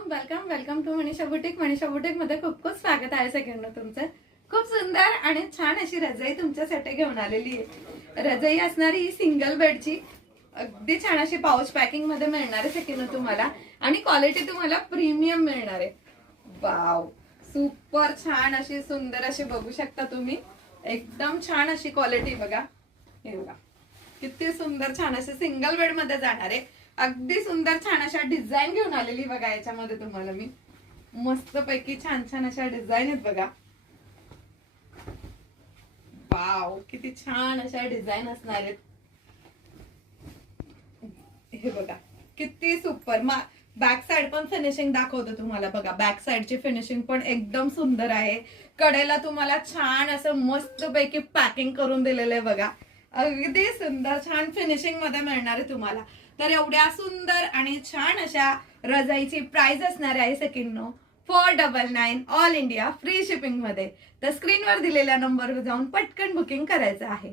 Welcome welcome to Manisha boutique मध्ये खूप खूप स्वागत आहे सगळ्यांना तुमचं। खूप सुंदर आणि छान अशी रजाई तुमच्यासाठी घेऊन आलेली आहे। रजाई असणारी ही सिंगल बेडची अगदी छान अशी पाउच पॅकिंग मध्ये मिळणार आहे सगळ्यांना तुम्हाला, आणि क्वालिटी तुम्हाला प्रीमियम मिळणार आहे। वाव, सुपर छान अशी सुंदर अशी बघू शकता तुम्ही, एकदम छान अशी क्वालिटी बघा। हे बघा किती सुंदर छान असे सिंगल बेड मध्ये जाणार आहे। अगदी सुंदर छान अशा डिझाईन घेऊन आलेली बघा। याच्यामध्ये तुम्हाला मी मस्त पैकी छान छान अशा डिझाईन आहेत बघा। वाव, किती छान अशा डिझाईन असणार आहेत। हे बघा किती सुपर। बॅक साइड पण फिनिशिंग दाखवतो तुम्हाला बघा। बॅक साइडची फिनिशिंग पण एकदम सुंदर आहे। कडेला तुम्हाला छान असं मस्त पैकी पॅकिंग करून दिलेलं आहे बघा। अगदी सुंदर छान फिनिशिंग मध्ये मिळणार आहे तुम्हाला। तर एवढ्या सुंदर आणि छान अशा रजाईची प्राइस असणार आहे सेकंडनो 499 ऑल इंडिया फ्री शिपिंग मध्ये। तर स्क्रीनवर दिलेल्या नंबरवर जाऊन पटकन बुकिंग करायचं आहे।